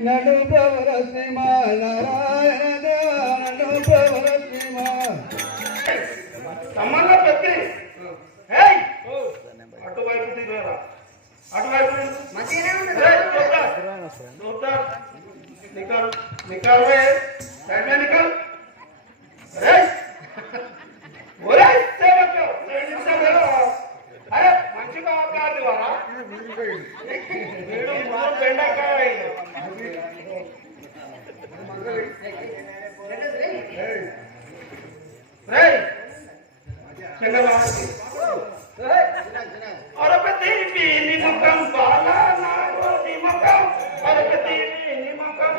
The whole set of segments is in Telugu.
నడు ప్రభు రశ్మి మా నారాయణ దేవ నడు ప్రభు రశ్మి మా సంబంధం పెట్టి అటువైపు దిగరా అటువైపు మంచిగానే ఉంది जोरदार निकल अरे बोले से बचो से మంచిగా మాట్లాడేవారా బెండకాయ అరపతివి నిమకం బాల నాగో నిమకం అరపతివి నిమకం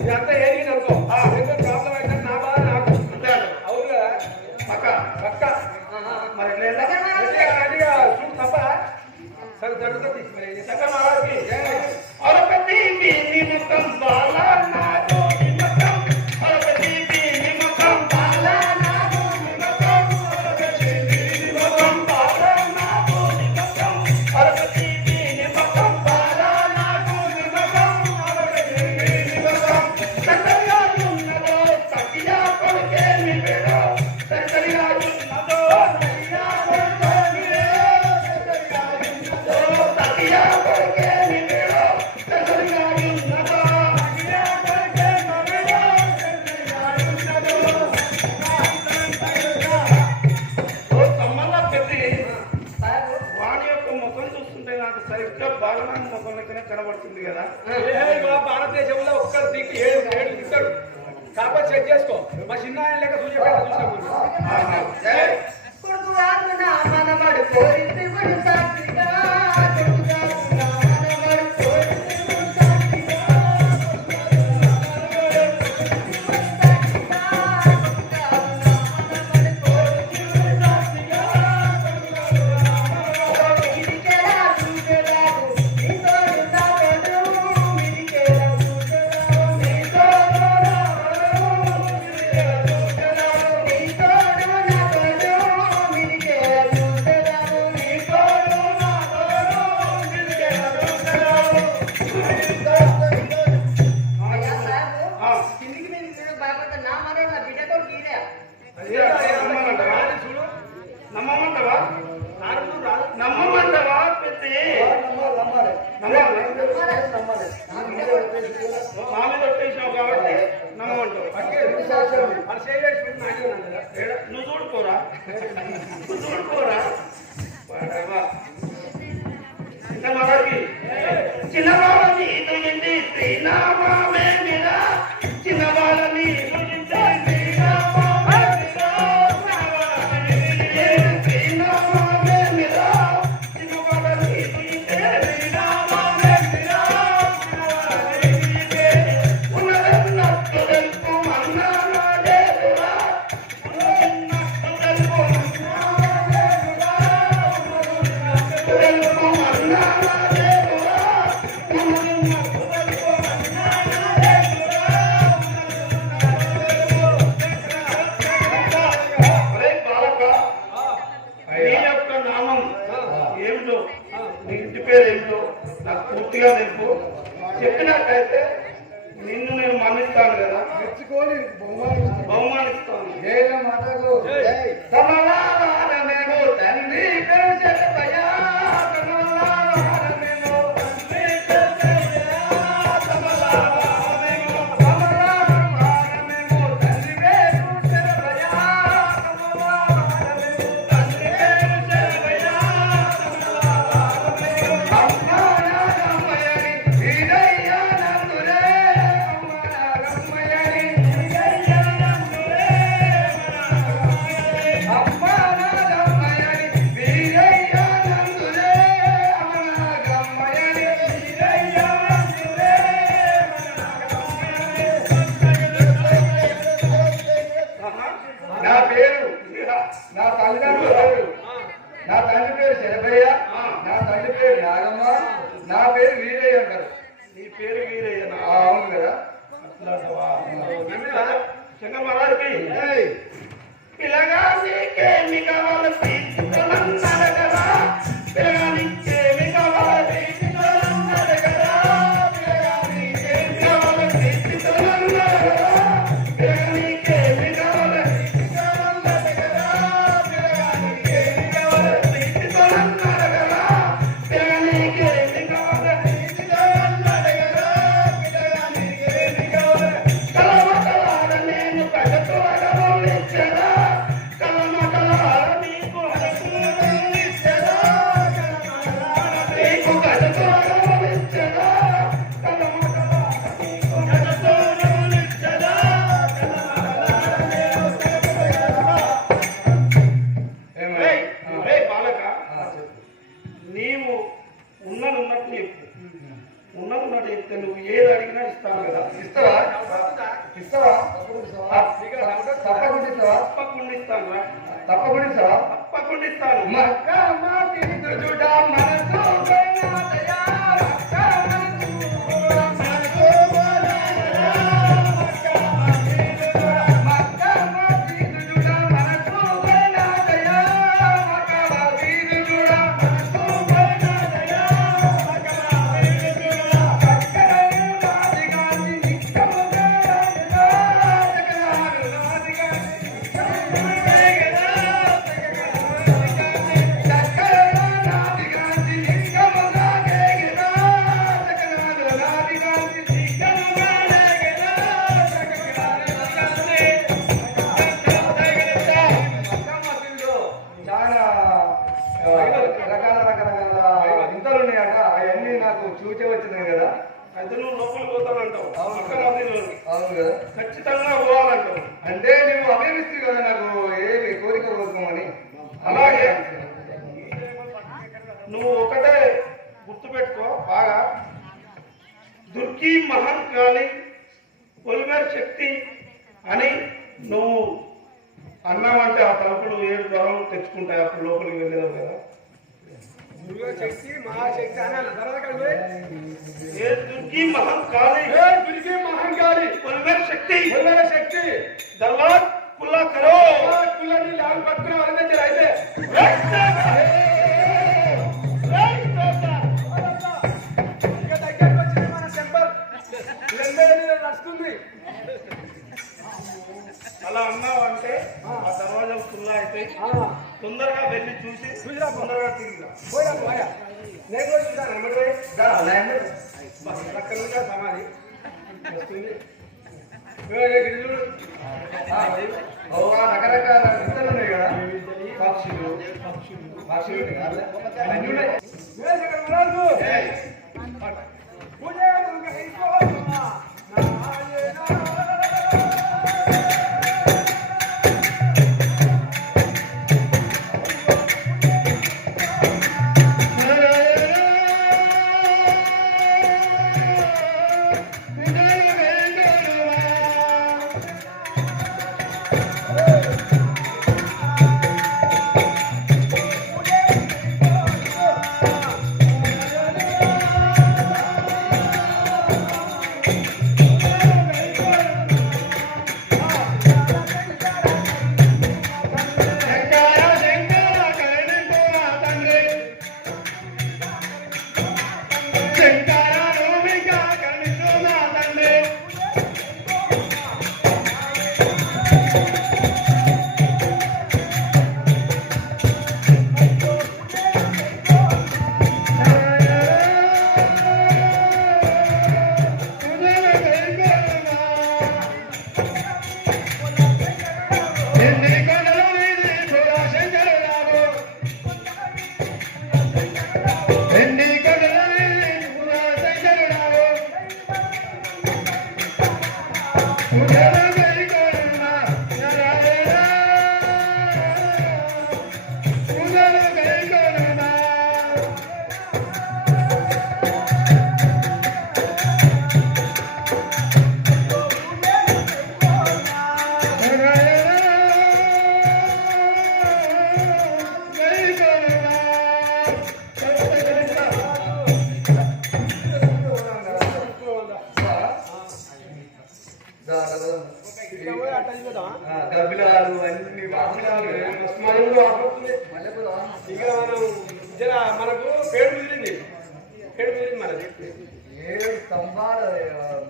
ఇదంతా ఏది అయితే నా బాధ నాకు. అవును కదా? పక్క. మరి తప్ప. సరే శంకర్ మహారాజ్కి. ఇలాగా మీకే మీ కావాలి? começaram a marcar ఉండాలి పొలిమేర శక్తి అని నువ్వు అన్నం అంటే ఆ తలుపులు ఏడు జ్వరం తెచ్చుకుంటాయి అప్పుడు లోపలికి వెళ్ళేదావు కదా. దుర్గి మహంకాళి. దుర్గి మహంకాళి. పొలిమేర శక్తి. పొలిమేర శక్తి. దర్వార్ కుల్లా కరో. కుల్లా అయితే. అలా అన్నావు అంటే ఆ దర్వాజా ఫుల్ అవుతాయి తొందరగా వెళ్ళి చూసి చూసిరా తొందరగా తిరిగిరా. పోయా పోయా నేను కూడా చూసాను ఎమ్మడి సమాధి? రకరకాల విత్తలు ఉన్నాయి కదా. పక్షులు పక్షులు పక్షులు అన్నీ ఉన్నాయి. గబ్బిలాలు అన్ని ఇక మనం జర మనకు పేరు కుదిరింది పేరు కుదిరింది మనది.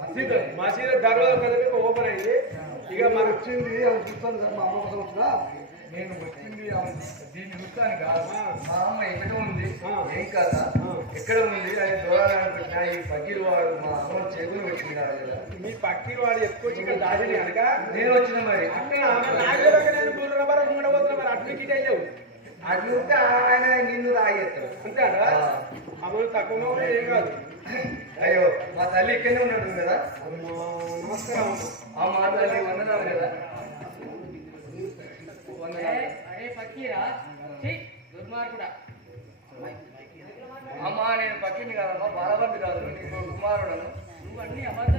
మసీద్ మసీద్ దర్వాజా ఓపెన్ అయింది. ఇక మనకు వచ్చింది ఆమె చూస్తాను సార్ మా అమ్మ కోసం వచ్చినా నేను దీన్ని చూస్తాను కాదు మా అమ్మ ఎక్కడ ఉంది. ఏం కాదా. ఎక్కడ ఉంది? అని దూరాలను పెట్టినా ఈ పగిలి వాడు మా అమ్మ చేతులు పెట్టింది కదా మీ పక్కి వాడు ఎక్కువ ఇక్కడ దాడిని అనక నేను వచ్చిన మరి. అటు అది ఉంటే ఆయన నిన్ను రాగేస్తాడు అంతే అంట అమలు తక్కువ కూడా ఏం కాదు. అయ్యో మా తల్లి ఇక్కడనే ఉన్నాడు కదా? నమస్కారం. ఆ మా తల్లి వందనాలు కదా? నువ్వు అన్ని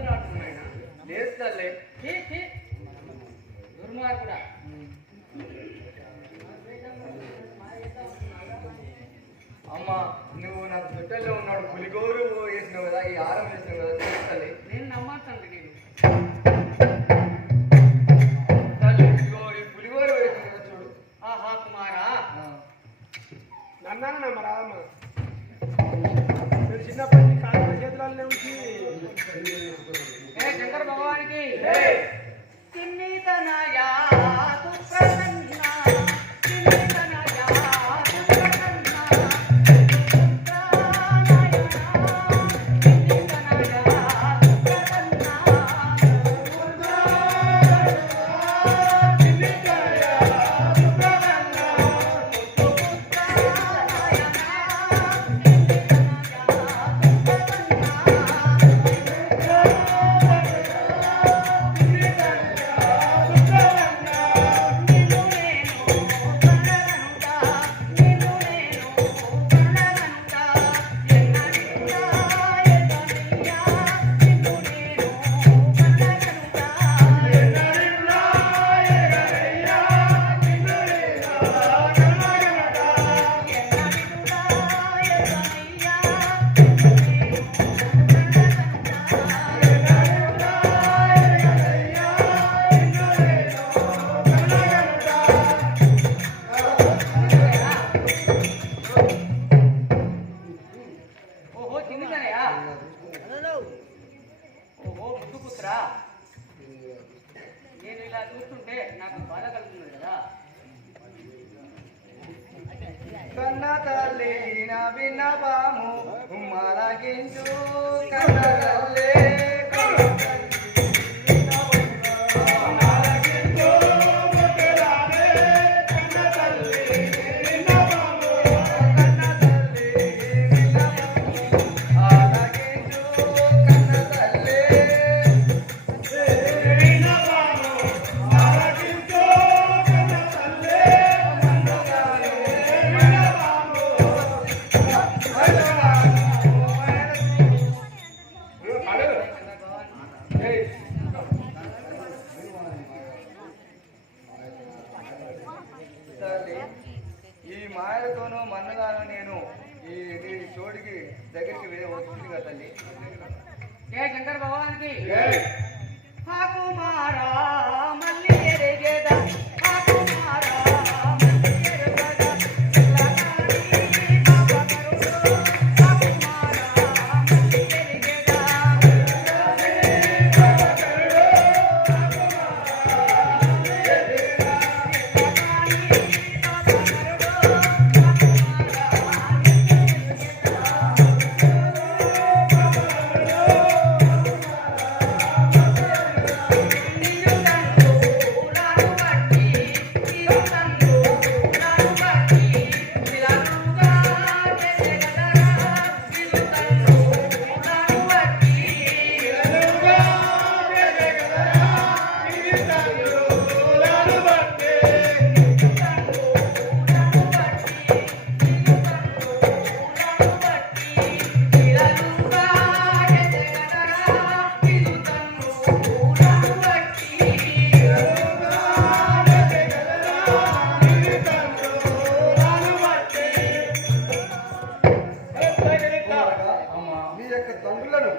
నీ యొక్క తండ్రులను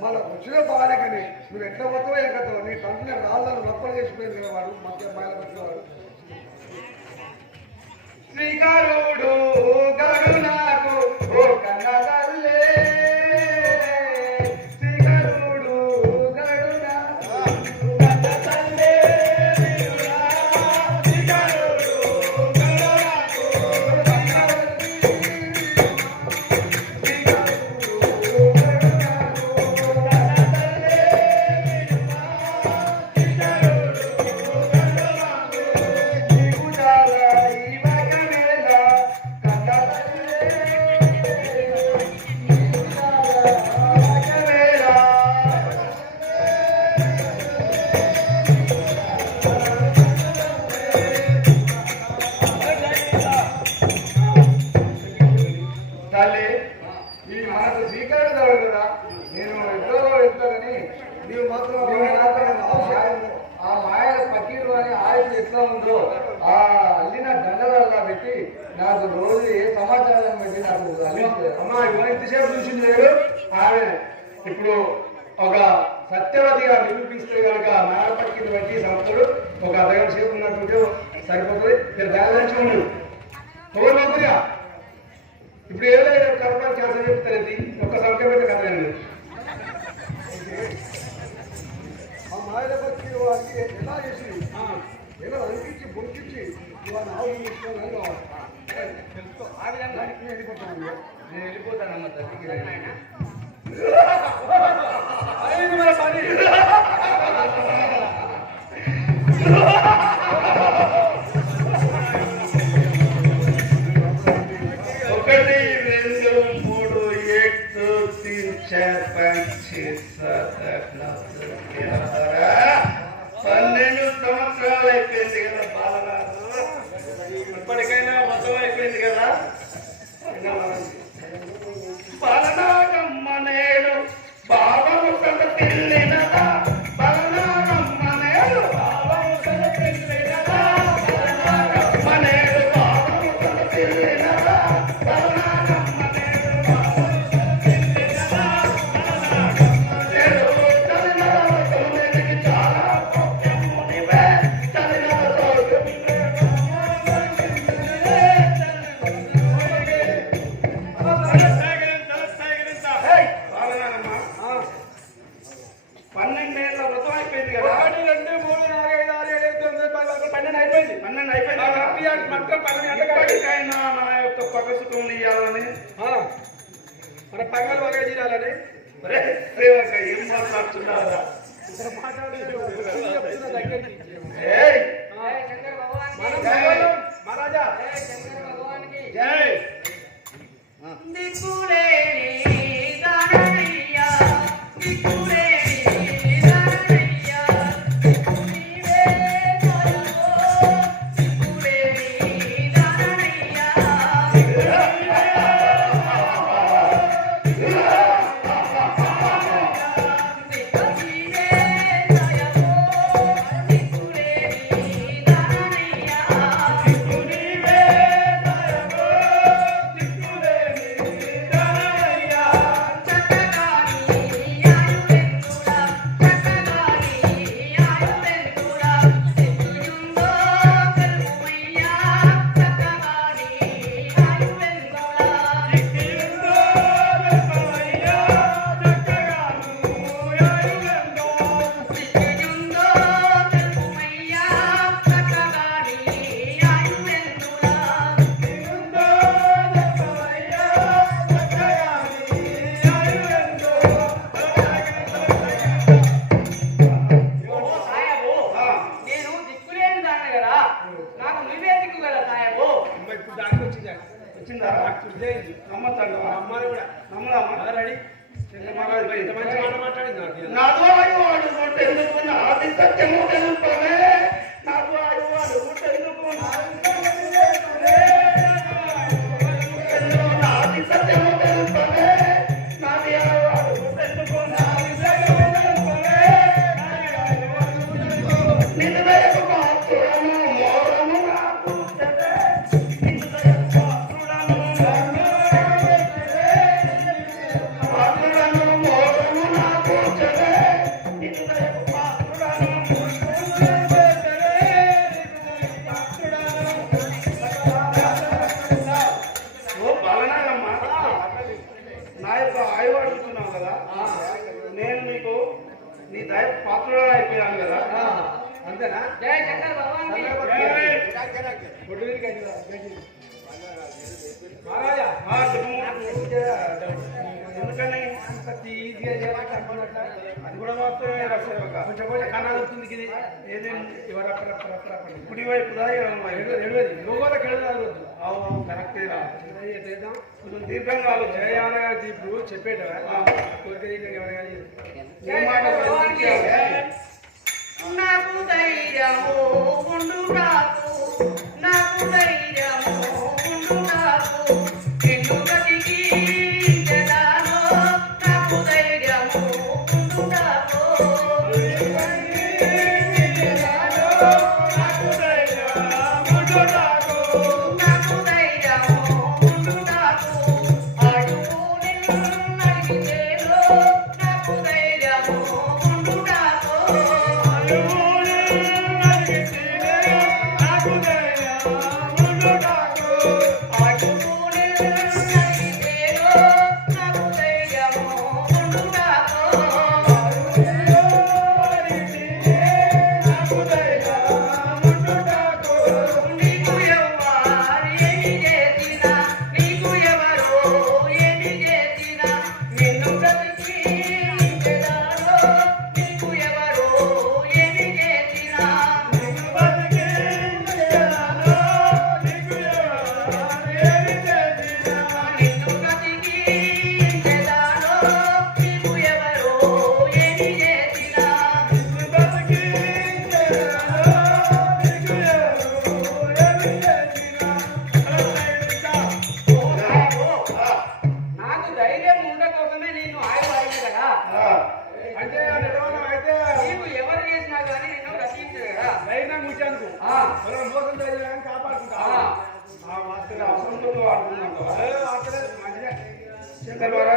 మన వచ్చిన బాలికని నువ్వు ఎట్లా పోతావో ఏం కథలో? నీ తండ్రిని రాళ్ళను నొప్పలు చేసిపోయింది వాడు మధ్య అమ్మాయిల పట్టినవాడు శ్రీకారుడు గరుణ ఒకటి రెండు మూడు ఇస్తానని తెలుసుకో ఆ విధంగా నేను వెళ్ళిపోతాను నేను పన్నెండు సంవత్సరాలు అయిపోయింది కదా. ఇప్పటికైనా మతం అయిపోయింది కదా? పాలనా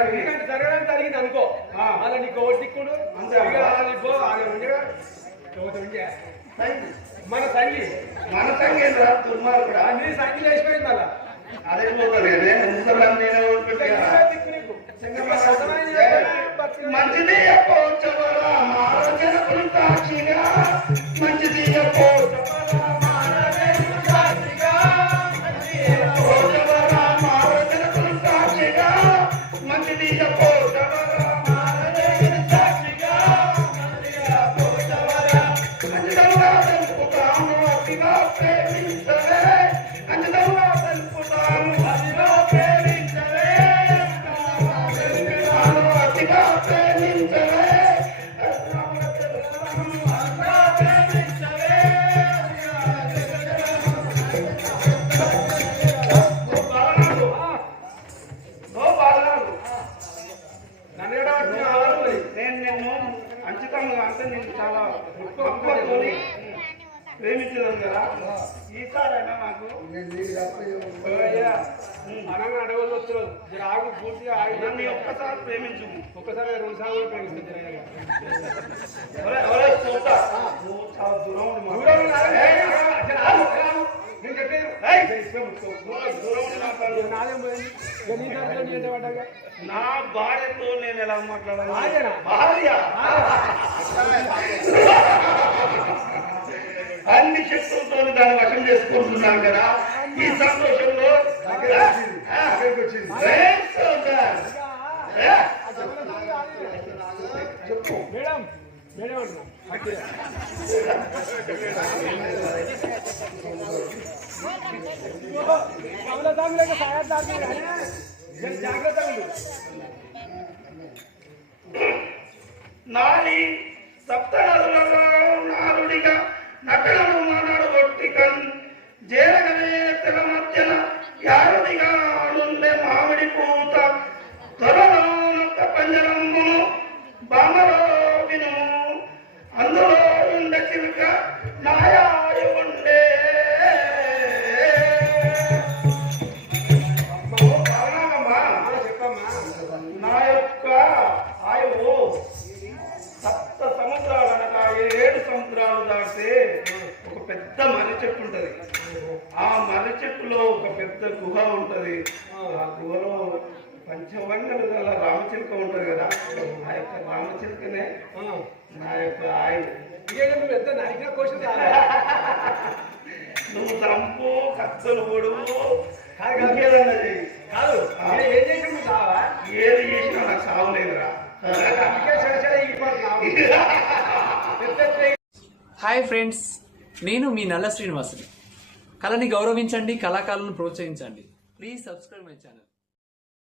ఎందుకంటే జరగడానికి జరిగింది అనుకో అలా నీకు ఓటు దిక్కుడు మన సంగి మన సంగి దుర్మార్గుడు నీ సంగి లేచిపోయింది అలా అదే పోతలేదే నేను మంచిది మంచిది వచ్చినావు. మీరు ఆగు పూర్తిగా ఆగి. నన్ను ఒక్కసారి ప్రేమించు. ఒక్కసారి రెండు సార్లు ప్రేమిస్తుంది నా భార్యతో నేను ఎలా మాట్లాడాలి? భార్య. అన్ని శక్తులతో దాన్ని వశం చేసుకుంటున్నాను కదా. నాని సప్తనదులలో నారుడిగా నకలను మానాడు కొట్టికన్ జేరగలే తెల మధ్యన యారుడిగా ఆడుండే మామిడి పూత. త్వరలో నొక్క పంజరంబును బామలో వినుము. అందులో ఉండ చిలుక మాయా ఉండే. నా యొక్క ఆయన. నువ్వు ఎంత నరికిన క్వశ్చన్ నువ్వు కత్తలు పొడువు. కాదు, ఏం చేసి నువ్వు కావా ఏది చేసినా నాకు హాయ్ ఫ్రెండ్స్ నేను మీ నల్ల శ్రీనివాసుని. కళని గౌరవించండి కళాకారులను ప్రోత్సహించండి. Please subscribe my channel.